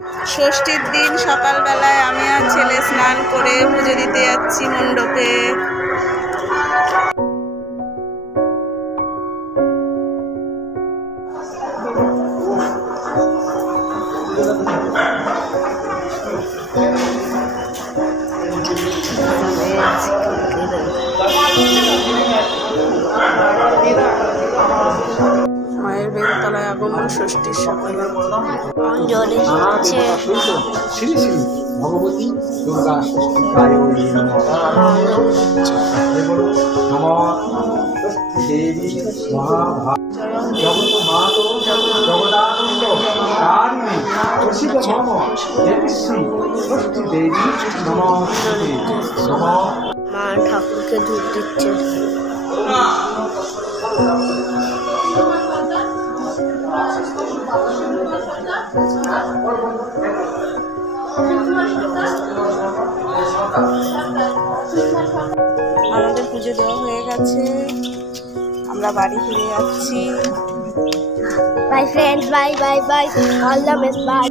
ষষ্ঠীর দিন সকালবেলায় আমি আর ছেলে স্নান করে পুজো দিতে যাচ্ছি মণ্ডপে। মায়ের বেলতলায় আগমন ষষ্ঠীর সকালে। জলে হচ্ছে শ্রী শ্রী ভগবতী দুর্গা ষষ্ঠী দেবী জগত মাতো জগদানন্দ কারিণী প্রসিদ্ধ মম দেবী শ্রী ষষ্ঠী দেবী নমস্তে নমঃ। মা ঠাকুরকে ধূপ দিচ্ছে। আমাদের পুজো দেওয়া হয়ে গেছে, আমরা বাড়ি ফিরে যাচ্ছি। Bye friends, bye bye bye, all the best, by.